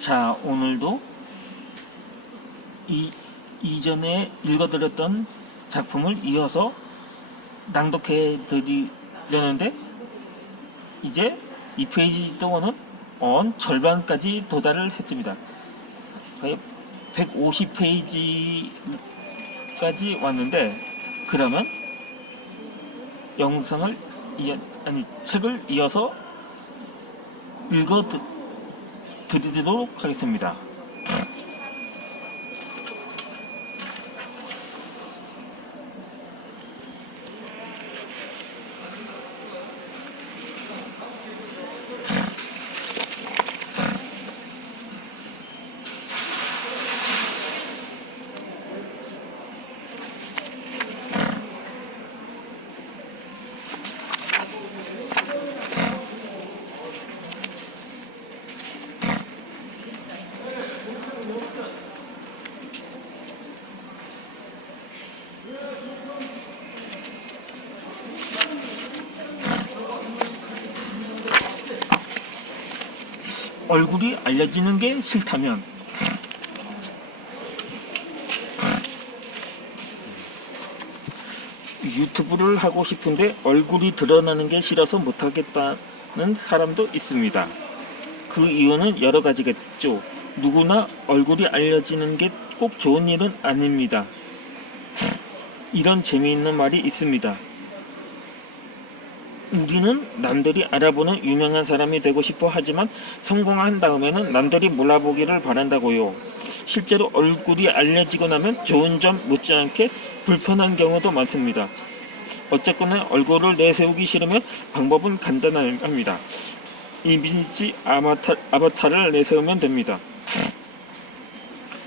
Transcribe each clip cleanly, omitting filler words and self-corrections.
자, 오늘도 이전에 읽어드렸던 작품을 이어서 낭독해 드리려는데, 이제 이 페이지 동안은 절반까지 도달을 했습니다. 150페이지까지 왔는데, 그러면 책을 이어서 읽어 드리도록 하겠습니다. 얼굴이 알려지는 게 싫다면, 유튜브를 하고 싶은데 얼굴이 드러나는 게 싫어서 못하겠다는 사람도 있습니다. 그 이유는 여러 가지겠죠. 누구나 얼굴이 알려지는 게 꼭 좋은 일은 아닙니다. 이런 재미있는 말이 있습니다. 우리는 남들이 알아보는 유명한 사람이 되고 싶어 하지만 성공한 다음에는 남들이 몰라보기를 바란다고요. 실제로 얼굴이 알려지고 나면 좋은 점 못지않게 불편한 경우도 많습니다. 어쨌거나 얼굴을 내세우기 싫으면 방법은 간단합니다. 이미지 아바타를 내세우면 됩니다.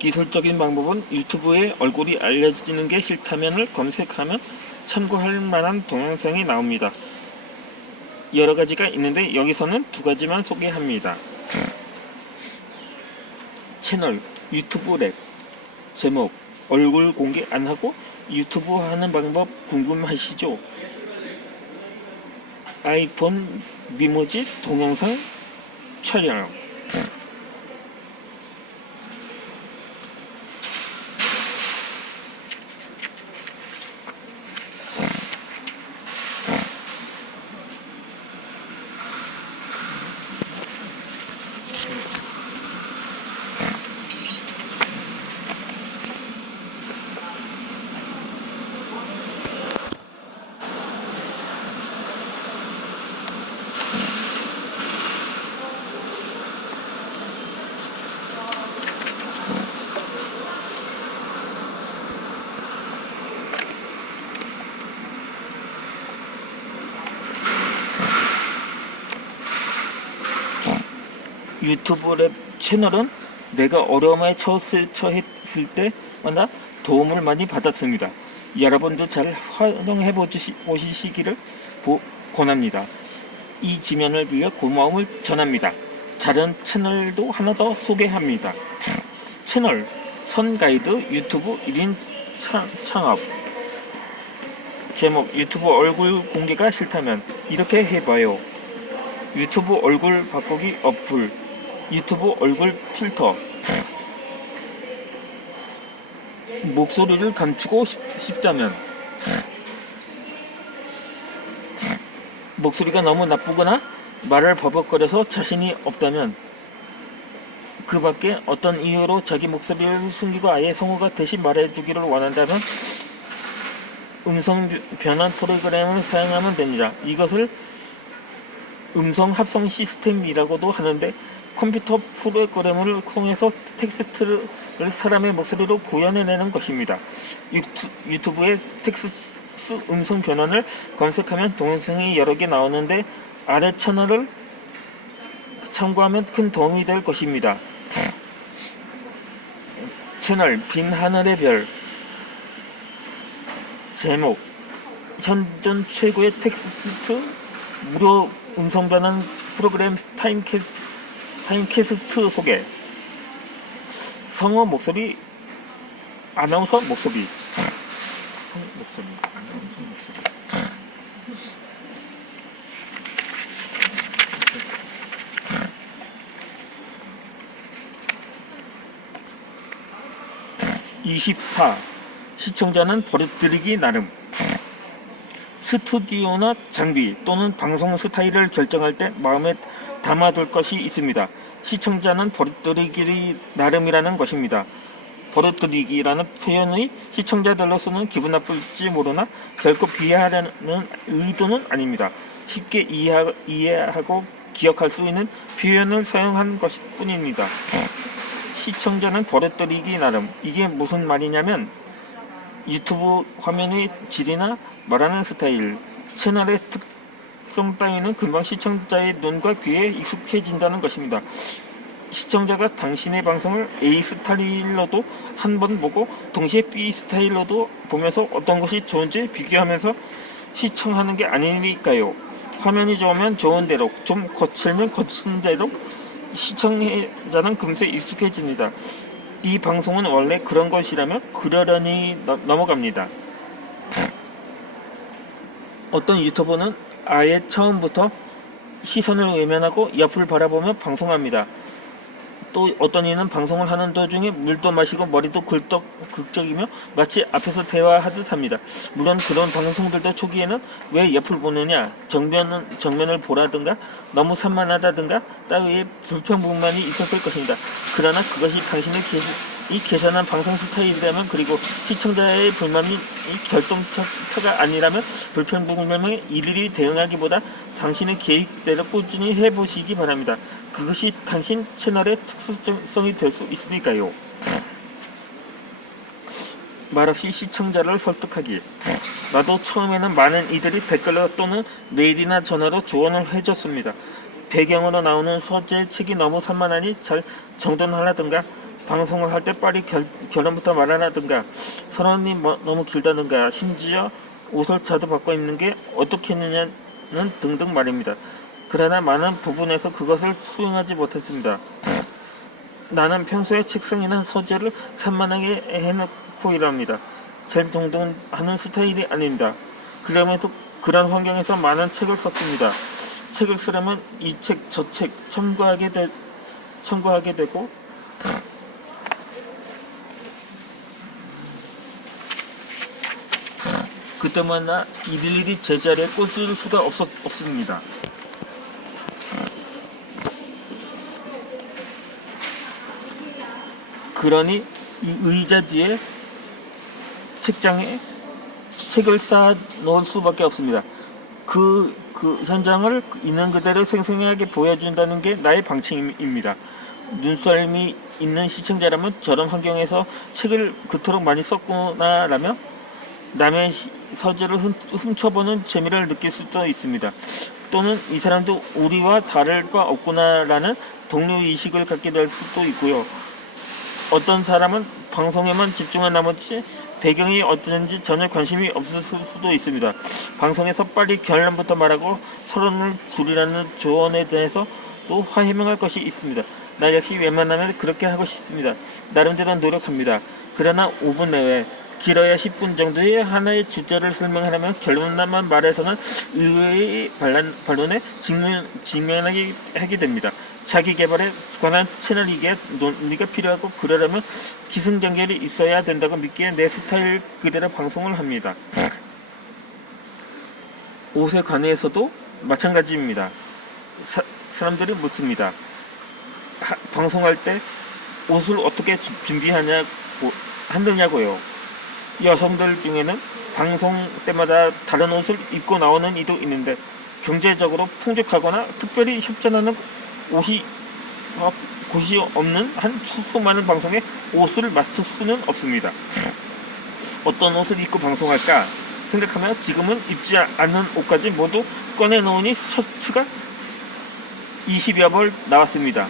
기술적인 방법은 유튜브에 얼굴이 알려지는 게 싫다면을 검색하면 참고할 만한 동영상이 나옵니다. 여러 가지가 있는데 여기서는 두 가지만 소개합니다. 채널 유튜브 랩. 제목 얼굴 공개 안 하고 유튜브 하는 방법 궁금하시죠? 아이폰 미모지 동영상 촬영. 유튜브 랩 채널은 내가 어려움에 처했을 때마다 도움을 많이 받았습니다. 여러분도 잘 활용해 보시기를 권합니다. 이 지면을 빌려 고마움을 전합니다. 다른 채널도 하나 더 소개합니다. 채널 선가이드 유튜브 1인 창업. 제목 유튜브 얼굴 공개가 싫다면 이렇게 해봐요. 유튜브 얼굴 바꾸기 어플. 유튜브 얼굴 필터. 목소리를 감추고 싶다면, 목소리가 너무 나쁘거나 말을 버벅거려서 자신이 없다면, 그 밖에 어떤 이유로 자기 목소리를 숨기고 아예 성우가 대신 말해주기를 원한다면 음성 변환 프로그램을 사용하면 됩니다. 이것을 음성 합성 시스템이라고도 하는데, 컴퓨터 프로그램을 통해서 텍스트를 사람의 목소리로 구현해내는 것입니다. 유튜브에 텍스트 음성 변환을 검색하면 동영상이 여러 개 나오는데 아래 채널을 참고하면 큰 도움이 될 것입니다. 채널 빈 하늘의 별. 제목 현존 최고의 텍스트 무료 음성 변환 프로그램 타임캐스트 소개. 성우 목소리, 아나운서 목소리. 24. 시청자는 버릇들이기 나름. 스튜디오나 장비 또는 방송 스타일을 결정할 때 마음에 담아둘 것이 있습니다. 시청자는 버릇들이기 나름이라는 것입니다. 버릇들이기라는 표현의 시청자들로서는 기분 나쁠지 모르나 결코 비하하려는 의도는 아닙니다. 쉽게 이해하고 기억할 수 있는 표현을 사용한 것일 뿐입니다. 시청자는 버릇들이기 나름. 이게 무슨 말이냐면 유튜브 화면의 질이나 말하는 스타일, 채널의 특성 따위는 금방 시청자의 눈과 귀에 익숙해진다는 것입니다. 시청자가 당신의 방송을 A 스타일로도 한 번 보고 동시에 B 스타일로도 보면서 어떤 것이 좋은지 비교하면서 시청하는 게 아니니까요. 화면이 좋으면 좋은 대로, 좀 거칠면 거친 대로 시청자는 금세 익숙해집니다. 이 방송은 원래 그런 것이라면 그러려니 넘어갑니다. 어떤 유튜버는 아예 처음부터 시선을 외면하고 옆을 바라보며 방송합니다. 또 어떤 이는 방송을 하는 도중에 물도 마시고 머리도 굴떡이며 마치 앞에서 대화하듯 합니다. 물론 그런 방송들도 초기에는 왜 옆을 보느냐, 정면을 보라든가 너무 산만하다든가 따위의 불평불만이 있었을 것입니다. 그러나 그것이 당신의 계산한 방송 스타일이라면, 그리고 시청자의 불만이 결정타가 아니라면 불평불만에 일일이 대응하기보다 당신의 계획대로 꾸준히 해보시기 바랍니다. 그것이 당신 채널의 특수성이 될 수 있으니까요. 말없이 시청자를 설득하기. 나도 처음에는 많은 이들이 댓글로 또는 메일이나 전화로 조언을 해줬습니다. 배경으로 나오는 소재 책이 너무 산만하니 잘 정돈하라든가, 방송을 할 때 빨리 결론부터 말하라든가, 선언이 너무 길다든가, 심지어 옷을 자주 바꿔 입는 게 어떻게 했느냐는 등등 말입니다. 그러나 많은 부분에서 그것을 수용하지 못했습니다. 나는 평소에 책상이나 소재를 산만하게 해놓고 일합니다. 제일 정돈하는 스타일이 아닙니다. 그러면서 그런 환경에서 많은 책을 썼습니다. 책을 쓰려면 이 책, 저 책 첨부하게 되고, 그때마다 일일이 제자리에 꽂을 수가 없습니다. 그러니 이 의자 뒤에 책장에 책을 쌓아 놓을 수밖에 없습니다. 그 현장을 있는 그대로 생생하게 보여준다는 게 나의 방침입니다. 눈썰미 있는 시청자라면 저런 환경에서 책을 그토록 많이 썼구나라며 남의 서재를 훔쳐보는 재미를 느낄 수도 있습니다. 또는 이 사람도 우리와 다를 바 없구나라는 동료의식을 갖게 될 수도 있고요. 어떤 사람은 방송에만 집중한 나머지 배경이 어떤지 전혀 관심이 없을 수도 있습니다. 방송에서 빨리 결론부터 말하고 서론을 줄이라는 조언에 대해서 또 해명할 것이 있습니다. 나 역시 웬만하면 그렇게 하고 싶습니다. 나름대로 노력합니다. 그러나 5분 내외, 길어야 10분 정도의 하나의 주제를 설명하려면 결론만 말해서는 의외의 반론에 직면하게 하게 됩니다. 자기 개발에 관한 채널이기에 논리가 필요하고, 그러려면 기승전결이 있어야 된다고 믿기에 내 스타일 그대로 방송을 합니다. 옷에 관해서도 마찬가지입니다. 사람들이 묻습니다. 방송할 때 옷을 어떻게 준비하느냐고요. 여성들 중에는 방송 때마다 다른 옷을 입고 나오는 이도 있는데, 경제적으로 풍족하거나 특별히 협찬하는 곳이 없는 한 수많은 방송에 옷을 맞출 수는 없습니다. 어떤 옷을 입고 방송할까 생각하며 지금은 입지 않는 옷까지 모두 꺼내놓으니 셔츠가 20여 벌 나왔습니다.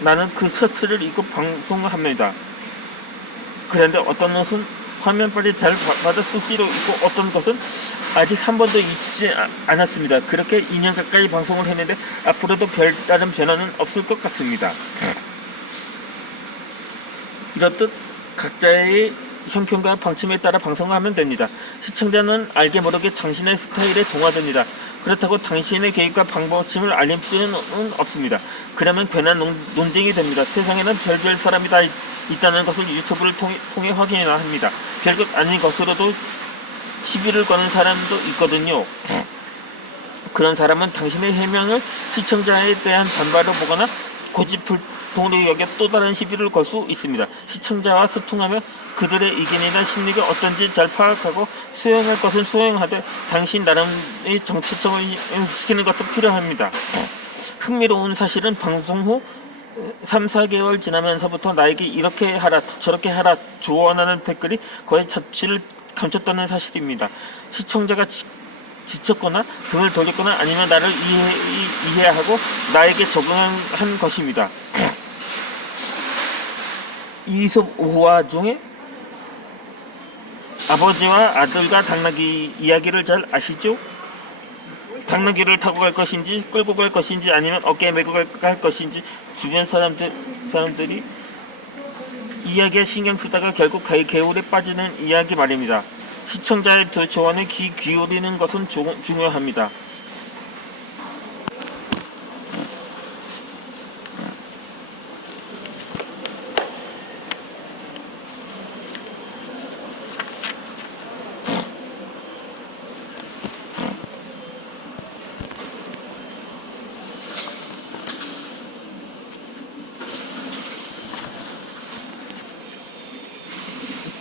나는 그 셔츠를 입고 방송을 합니다. 그런데 어떤 옷은 화면 빨리 잘 받아 수시로 입고, 어떤 것은 아직 한 번도 입지 않았습니다. 그렇게 2년 가까이 방송을 했는데 앞으로도 별다른 변화는 없을 것 같습니다. 이렇듯 각자의 형편과 방침에 따라 방송을 하면 됩니다. 시청자는 알게 모르게 당신의 스타일에 동화됩니다. 그렇다고 당신의 계획과 방법침을 알릴 필요는 없습니다. 그러면 괜한 논쟁이 됩니다. 세상에는 별별 사람이 다 있다는 것을 유튜브를 통해 확인해야 합니다. 별것 아닌 것으로도 시비를 거는 사람도 있거든요. 그런 사람은 당신의 해명을 시청자에 대한 반발을 보거나 고집불통으로 여겨 또 다른 시비를 걸 수 있습니다. 시청자와 소통하며 그들의 의견이나 심리가 어떤지 잘 파악하고 수용할 것은 수용하되 당신 나름의 정체성을 지키는 것도 필요합니다. 흥미로운 사실은 방송 후 3, 4개월 지나면서부터 나에게 이렇게 하라 저렇게 하라 조언하는 댓글이 거의 자취를 감췄다는 사실입니다. 시청자가 지쳤거나 등을 돌렸거나 아니면 나를 이해하고 나에게 적응한 것입니다. 이솝 우화 중에 아버지와 아들과 당나귀 이야기를 잘 아시죠? 당나귀를 타고 갈 것인지 끌고 갈 것인지 아니면 어깨에 메고 갈 것인지 주변 사람들이 이야기에 신경 쓰다가 결국 개울에 빠지는 이야기 말입니다. 시청자의 조언에 귀 기울이는 것은 중요합니다.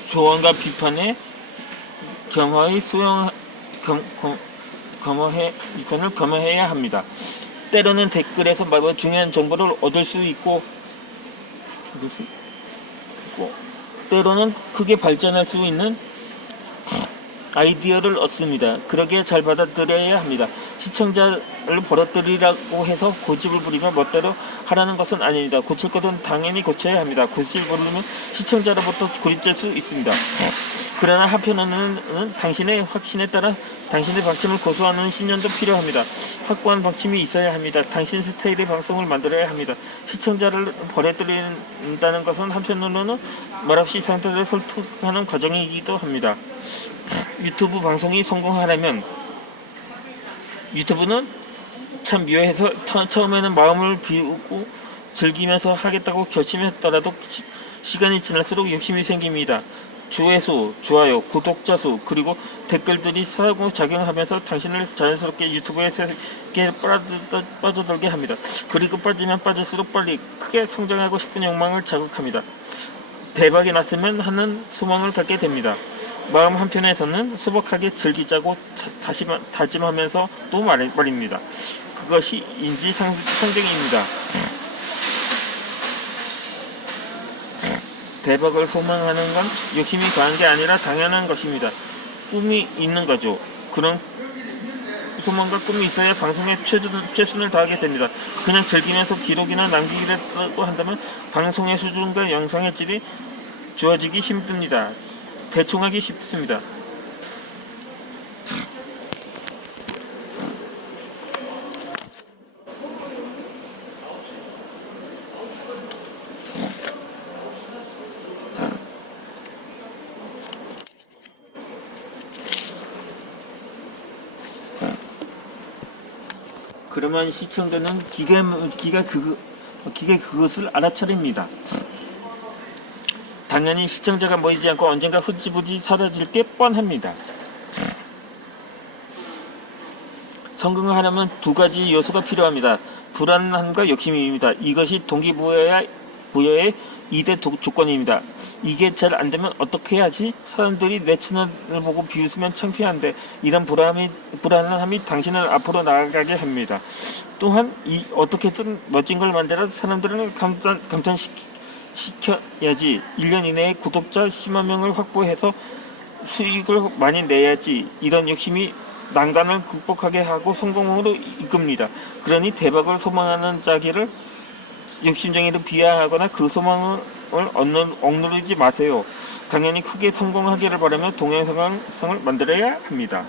조언과 비판에 겸허히 겸허해야 합니다. 때로는 댓글에서 중요한 정보를 얻을 수 있고 때로는 크게 발전할 수 있는 아이디어를 얻습니다. 그러기에 잘 받아들여야 합니다. 시청자를 벌어뜨리라고 해서 고집을 부리며 멋대로 하라는 것은 아닙니다. 고칠 것은 당연히 고쳐야 합니다. 고집을 부리면 시청자로부터 고립될 수 있습니다. 그러나 한편으로는 당신의 확신에 따라 당신의 방침을 고수하는 신념도 필요합니다. 확고한 방침이 있어야 합니다. 당신 스타일의 방송을 만들어야 합니다. 시청자를 벌어뜨린다는 것은 한편으로는 말없이 상대를 설득하는 과정이기도 합니다. 유튜브 방송이 성공하려면 유튜브는 참 묘해서 처음에는 마음을 비우고 즐기면서 하겠다고 결심했더라도 시간이 지날수록 욕심이 생깁니다. 조회수, 좋아요, 구독자 수, 그리고 댓글들이 상호작용하면서 당신을 자연스럽게 유튜브에 빠져들게 합니다. 그리고 빠지면 빠질수록 빨리 크게 성장하고 싶은 욕망을 자극합니다. 대박이 났으면 하는 소망을 갖게 됩니다. 마음 한편에서는 소박하게 즐기자고 다짐하면서 또 말입니다. 그것이 인지상정입니다. 대박을 소망하는 건 욕심이 과한 게 아니라 당연한 것입니다. 꿈이 있는 거죠. 그런 소망과 꿈이 있어야 방송에 최선을 다하게 됩니다. 그냥 즐기면서 기록이나 남기기라고 한다면 방송의 수준과 영상의 질이 좋아지기 힘듭니다. 대충 하기 쉽습니다. 그러면 시청자는 기가 그것을 알아차립니다. 당연히 시청자가 모이지 않고 언젠가 흐지부지 사라질 게 뻔합니다. 성공하려면 두 가지 요소가 필요합니다. 불안함과 욕심입니다. 이것이 동기부여의 2대 조건입니다. 이게 잘 안되면 어떻게 해야지? 사람들이 내 채널을 보고 비웃으면 창피한데 이런 불안함이 당신을 앞으로 나아가게 합니다. 또한 어떻게든 멋진 걸 만들어 사람들을 감탄시켜야지. 1년 이내에 구독자 10만 명을 확보해서 수익을 많이 내야지. 이런 욕심이 난관을 극복하게 하고 성공으로 이끕니다. 그러니 대박을 소망하는 자기를 욕심쟁이를 비하하거나 그 소망을 억누르지 마세요. 당연히 크게 성공하기를 바라며 동영상을 만들어야 합니다.